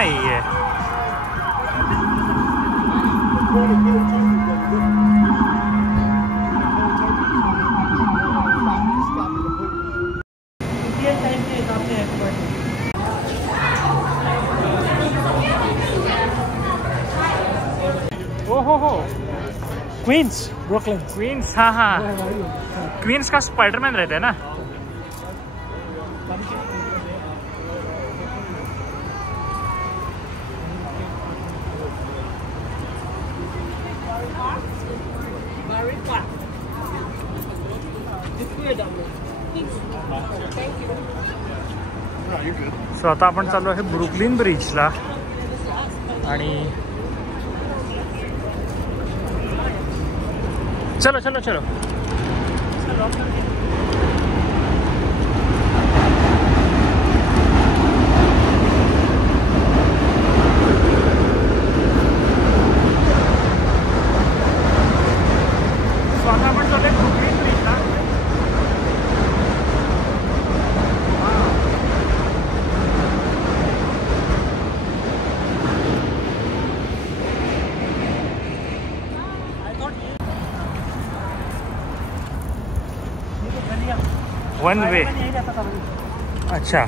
नाहीये. हो queen's Brooklyn. Queen's. हाँ हाँ, क्वींस का स्पाइडरमैन रहता है ना. सो आता आपण चाललो आहे ब्रुकलिन ब्रिजला आणि चलो चलो चलो. आता आपण चाललोय ब्रुकलिन ब्रिजला. One way. अच्छा,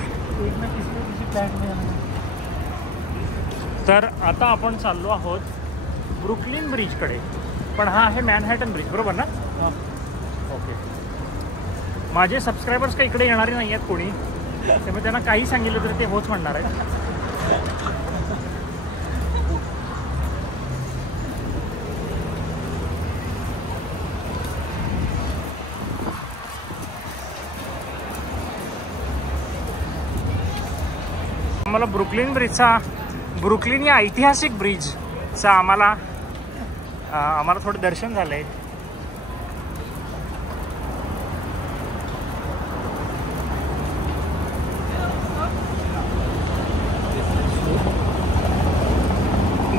तर आता आपण चाललो आहोत ब्रुकलिन ब्रिजकडे. पण हा आहे मॅनहॅटन ब्रिज, बरोबर ना? ओके. माझे सबस्क्रायबर्स काही इकडे येणारे नाही आहेत कोणी, त्यामुळे त्यांना काही सांगितलं तरी ते होच म्हणणार आहे. आम्हाला ब्रुकलिन या ऐतिहासिक ब्रिजचा आम्हाला थोडं दर्शन झालंय.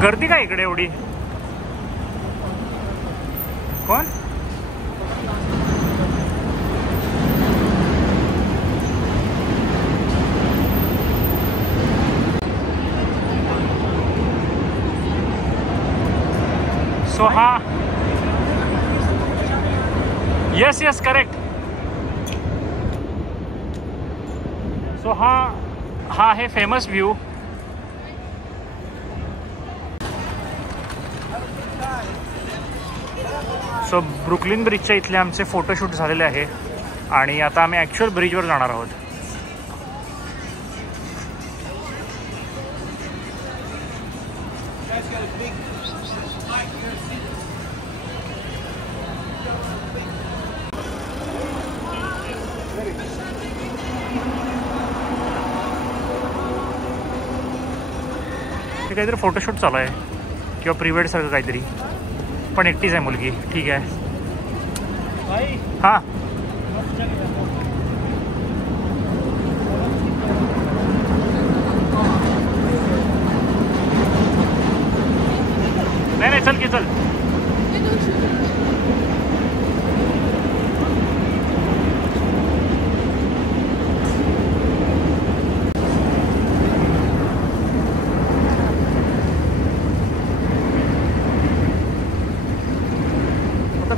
गर्दी काय इकडे एवढी? कोण? सो हा, यस यस करेक्ट. सो हा आहे फेमस व्ह्यू. सो ब्रुकलिन ब्रिजच्या इथले आमचे फोटोशूट झालेले आहे आणि आता आम्ही ॲक्च्युअल ब्रिजवर जाणार आहोत. काहीतरी फोटोशूट चालू आहे किंवा प्रीवेड सारखं काहीतरी, पण एकटीच आहे मुलगी. ठीक आहे. हां नाही नाही, चल की चल.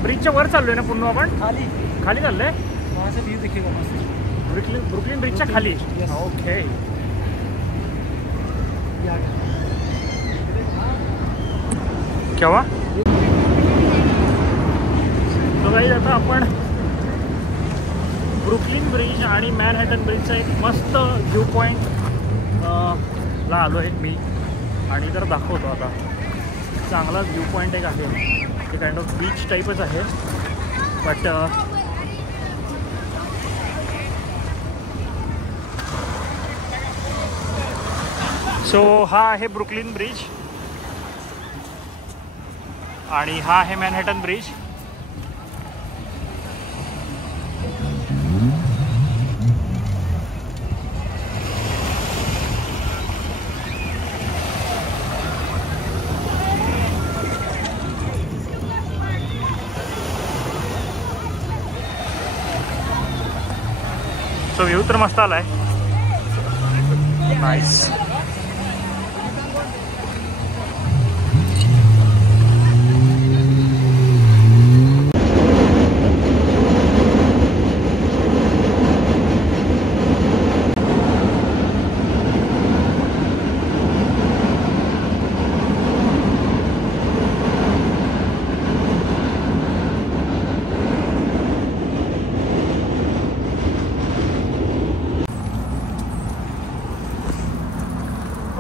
ब्रिजच्या वर चाललोय ना पुन्हा आपण? खाली चाललोय. ब्रुकलिन ब्रिजच्या खाली. ओके. केव्हा बघायचं आता आपण ब्रुकलिन ब्रिज आणि मॅनहॅटन ब्रिजचा एक मस्त व्ह्यू पॉईंट ला आलो आहे मी आणि जर दाखवतो आता. चांगला व्ह्यू पॉईंट एक आहे, ते काइंड ऑफ बीच टाईपच आहे बट सो हा आहे ब्रुकलिन ब्रिज आणि हा आहे मॅनहॅटन ब्रिज. सो व्ह्यू तर मस्त आलाय. नाईस.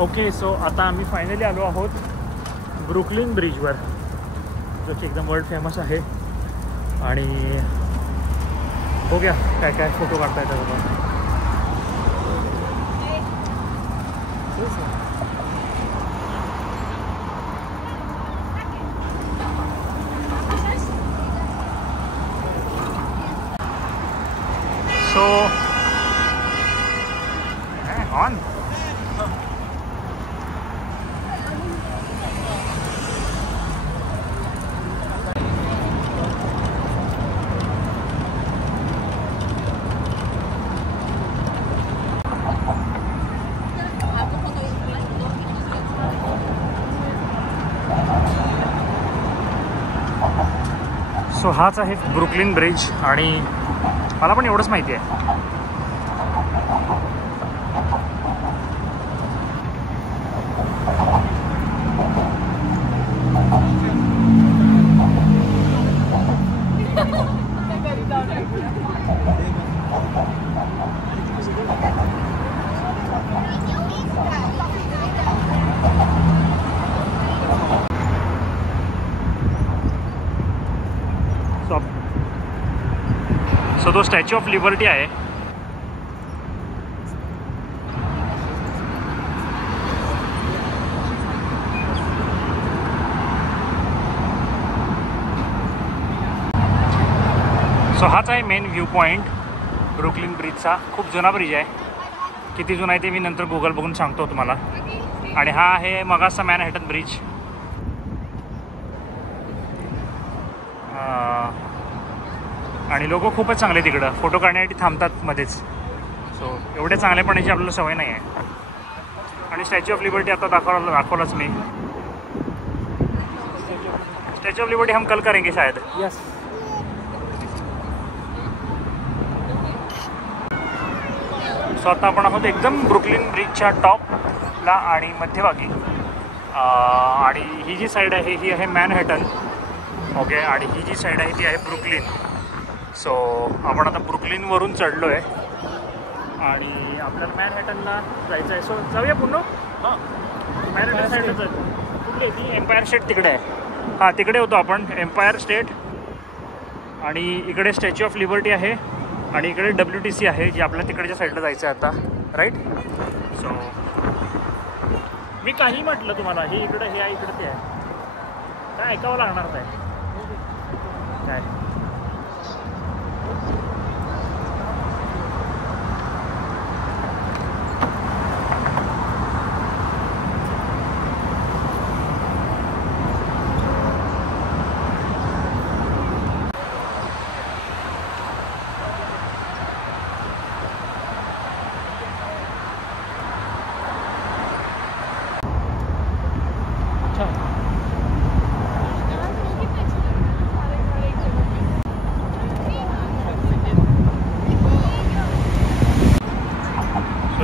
ओके, सो आता आम्ही फायनली आलो आहोत ब्रुकलिन ब्रिजवर, जो की एकदम वर्ल्ड फेमस आहे. आणि बघूया काय काय फोटो काढता येतात बघा. सो ऑन सो हाच आहे ब्रुकलिन ब्रिज. आणि मला पण एवढंच माहिती आहे. सो तो स्टॅच्यू ऑफ लिबर्टी आहे. सो हाच आहे मेन व्ह्यू पॉईंट ब्रुकलिन ब्रिजचा. खूप जुना ब्रिज आहे. किती जुना आहे ते मी नंतर गुगल बघून सांगतो तुम्हाला. आणि हा आहे मगाचा मॅनहॅटन ब्रिज. आणि लोक खूपच चांगले तिकडं फोटो काढण्यासाठी थांबतात मध्येच. सो एवढे चांगलेपणाची आपल्याला सवय नाही आहे. आणि स्टॅच्यू ऑफ लिबर्टी आता दाखवलाच मी. स्टॅच्यू ऑफ लिबर्टी हम कल करेंगे शायद. Yes. सो आता आपण आहोत एकदम ब्रुकलिन ब्रिजच्या टॉपला आणि मध्यभागी. आणि ही जी साईड आहे ही आहे मॅनहॅटन. ओके, आणि ही जी साईड आहे ती आहे ब्रुकलिन. सो आपण आता ब्रुकलिनवरून चढलो आहे आणि आपल्याला मॅनहॅटनला जायचं आहे. सो जाऊया पुन्हा. हां, मॅनहॅटन साईडलाच आहे. कुठली ती एम्पायर स्टेट तिकडे आहे. हां, तिकडे होतो आपण, एम्पायर स्टेट. आणि इकडे स्टॅच्यू ऑफ लिबर्टी आहे आणि इकडे WTC आहे, जी आपल्या तिकडच्या साईडला जायचं आहे आता, राईट. सो मी काही म्हटलं तुम्हाला, हे इकडे हे आहे, इकडे ते आहे, काय ऐकावं लागणार काय काय.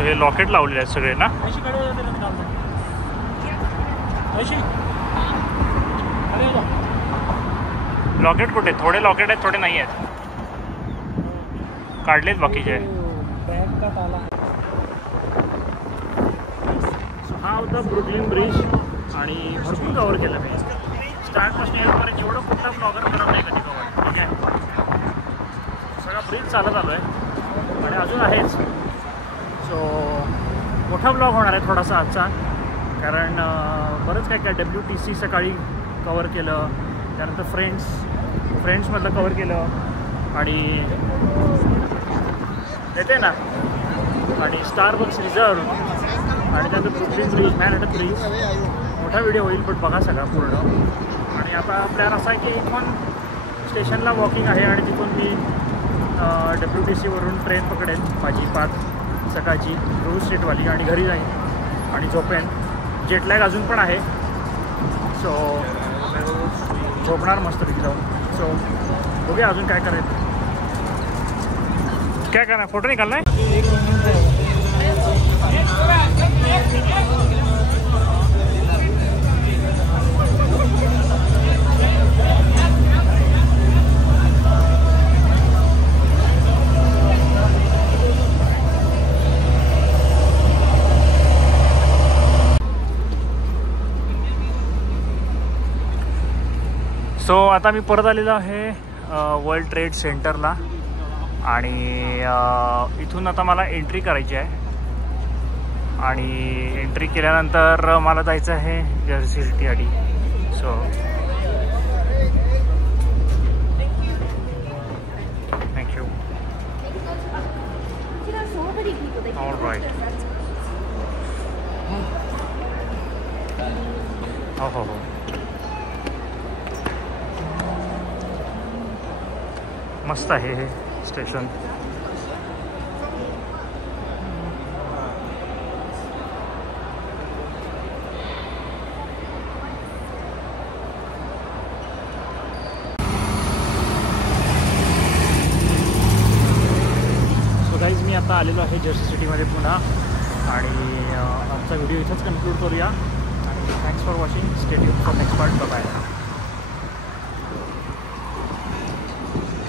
हे लॉकेट लावलेले आहेत सगळे ना. लॉकेट कुठे? थोडे लॉकेट आहेत, थोडे नाही आहेत, काढलेत बाकीचे. हा होता ब्रुकलिन ब्रिज आणि भरपूर कव्हर केलं मी. स्टार्टपासून एंडपर्यंत एवढं कुठला ब्लॉगर करत नाही कधी कव्हर. ठीक आहे, सगळा ब्रिज चालत आलो आहे आणि अजून आहेच. सो मोठा ब्लॉग होणार आहे थोडासा आजचा, कारण बरंच काय काय WTC सकाळी कवर केलं, त्यानंतर फ्रेंड्समधलं कवर केलं आणि येते ना, आणि स्टारबक्स रिझर्व आणि त्यानंतर ब्रुकलिन ब्रिज, मॅनहॅटन ब्रिज. मोठा व्हिडिओ होईल पण बघा सगळा पूर्ण. आणि आता प्लॅन असा आहे की इथून स्टेशनला वॉकिंग आहे आणि तिथून मी WTCवरून ट्रेन पकडेन माझी 5 सकाळची रोज स्टेटवाली आणि घरी जाईन आणि झोपेन. जेटलॅग अजून पण आहे, सो झोपणार मस्तपैकी जाऊन. सो बघूया अजून काय करायचं. काय करणार? फोटो निकालना है. आता मी परत आलेलो आहे वर्ल्ड ट्रेड सेंटरला आणि इथून आता मला एंट्री करायची आहे आणि एंट्री केल्यानंतर मला जायचं आहे जर्सी सिटीसाठी. So thank you. All right. हो हो हो. मस्त आहे हे स्टेशन. सो गाईज मी आता आलेलो आहे जर्सी सिटीमध्ये पुन्हा आणि आमचा व्हिडिओ इथंच कन्क्लूड करूया आणि thanks for watching. Stay tuned for next part. Bye.